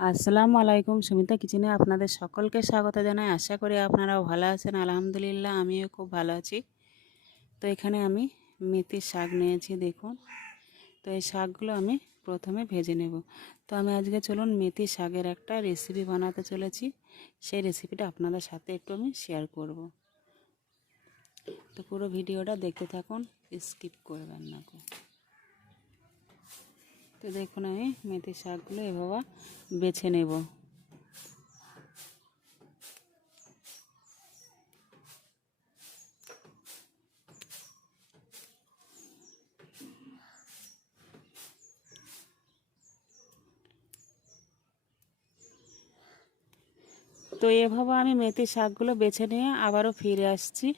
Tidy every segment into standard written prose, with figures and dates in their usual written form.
আসসালামু আলাইকুম। সুমিতা কিচেনে আপনাদের সকলকে স্বাগত জানাই। আশা করি আপনারাও ভালো আছেন। আলহামদুলিল্লাহ আমিও খুব ভালো আছি। তো এখানে আমি মেথির শাক নিয়েছি, দেখুন। তো এই শাকগুলো আমি প্রথমে ভেজে নেব। তো আমি আজকে চলুন মেথি শাকের একটা রেসিপি বানাতে চলেছি। সেই রেসিপিটা আপনাদের সাথে একটু আমি শেয়ার করব। তো পুরো ভিডিওটা দেখতে থাকুন, স্কিপ করবেন না। তো দেখুন আমি মেথি শাকগুলো এভাবে বেছে নেব। তো এভাবে আমি মেথি শাকগুলো বেছে নিয়ে আবারও ফিরে আসছি।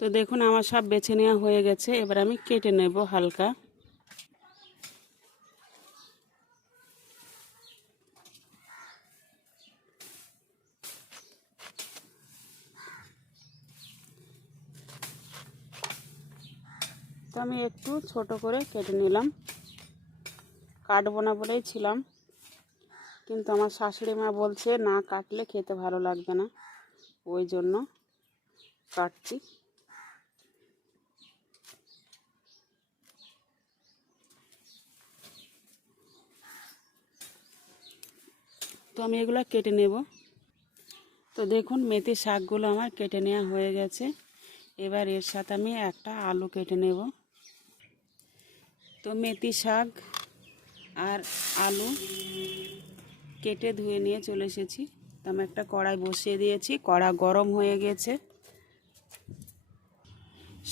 তো দেখুন আমার সব বেছে নেওয়া হয়ে গেছে। এবার আমি কেটে নেব হালকা। তো আমি একটু ছোট করে কেটে নিলাম, কাটবো না বলেই ছিলাম, কিন্তু আমার শাশুড়ি মা বলছে না কাটলে খেতে ভালো লাগবে না, ওই জন্য কাটছি। তো আমি এগুলো কেটে নেব। তো দেখুন মেথি শাকগুলো আমার কেটে নেওয়া হয়ে গেছে। এবার এর সাথে আমি একটা আলু কেটে নেব। তো মেথি শাক আর আলু কেটে ধুয়ে নিয়ে চলে এসেছি। তো আমি একটা কড়াই বসিয়ে দিয়েছি, কড়া গরম হয়ে গেছে।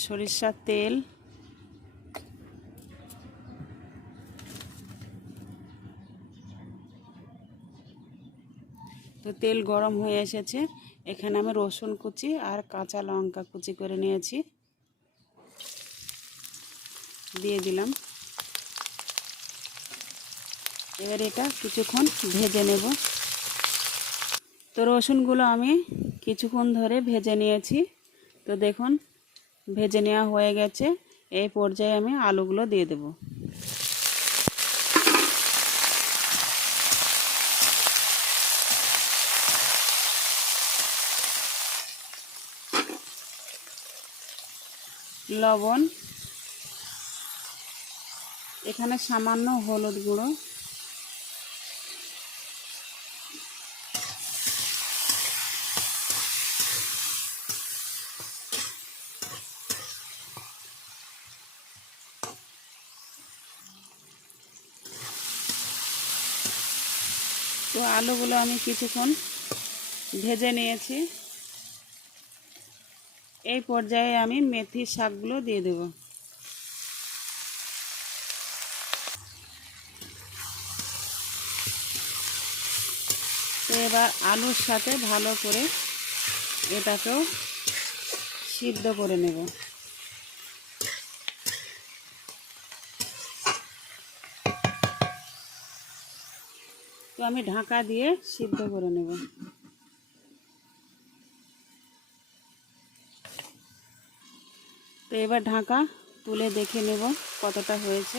সরিষার তেল, তো তেল গরম হয়ে এসেছে। এখানে আমি রসুন কুচি আর কাঁচা লঙ্কা কুচি করে নিয়েছি, দিয়ে দিলাম। এবার এটা কিছুক্ষণ ভেজে নেব। তো রসুনগুলো আমি কিছুক্ষণ ধরে ভেজে নিয়েছি। তো দেখুন ভেজে নেওয়া হয়ে গেছে। এই পর্যায়ে আমি আলুগুলো দিয়ে দেব। লবণ, এখানে সামান্য হলুদ গুঁড়ো, তো আলুগুলো আমি কিছুক্ষণ ভেজে নিয়েছি। এই পর্যায়ে আমি মেথির শাকগুলো দিয়ে দেব। তো এবার আলুর সাথে ভালো করে এটাকেও সিদ্ধ করে নেব। তো আমি ঢাকা দিয়ে সিদ্ধ করে নেব। তো এবার ঢাকা তুলে দেখে নেব কতটা হয়েছে।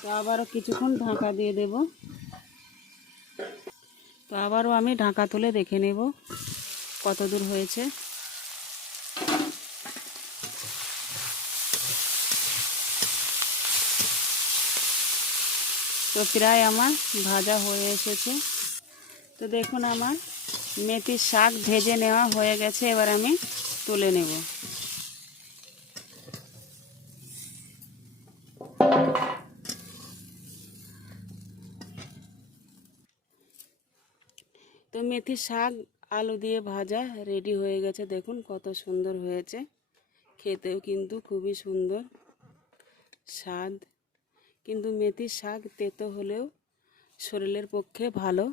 তো আবারও কিছুক্ষণ ঢাকা দিয়ে দেব। তো আবারও আমি ঢাকা তুলে দেখে নেব কত দূর হয়েছে। তো প্রায় আমার ভাজা হয়ে এসেছে। তো দেখুন আমার মেথির শাক ভেজে নেওয়া হয়ে গেছে। এবার আমি তুলে নেব। তো মেথির শাক আলু দিয়ে ভাজা রেডি হয়ে গেছে। দেখুন কত সুন্দর হয়েছে, খেতেও কিন্তু খুবই সুন্দর স্বাদ। কিন্তু মেথির শাক তেতো হলেও শরীরের পক্ষে ভালো।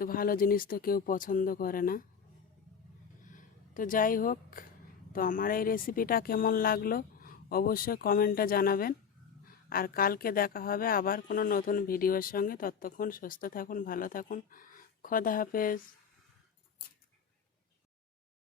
তো ভালো জিনিস তো কেউ পছন্দ করে না। তো যাই হোক, তো আমার এই রেসিপিটা কেমন লাগলো অবশ্যই কমেন্টে জানাবেন। আর কালকে দেখা হবে আবার কোনো নতুন ভিডিওর সঙ্গে। ততক্ষণ সুস্থ থাকুন, ভালো থাকুন। খোদা হাফেজ।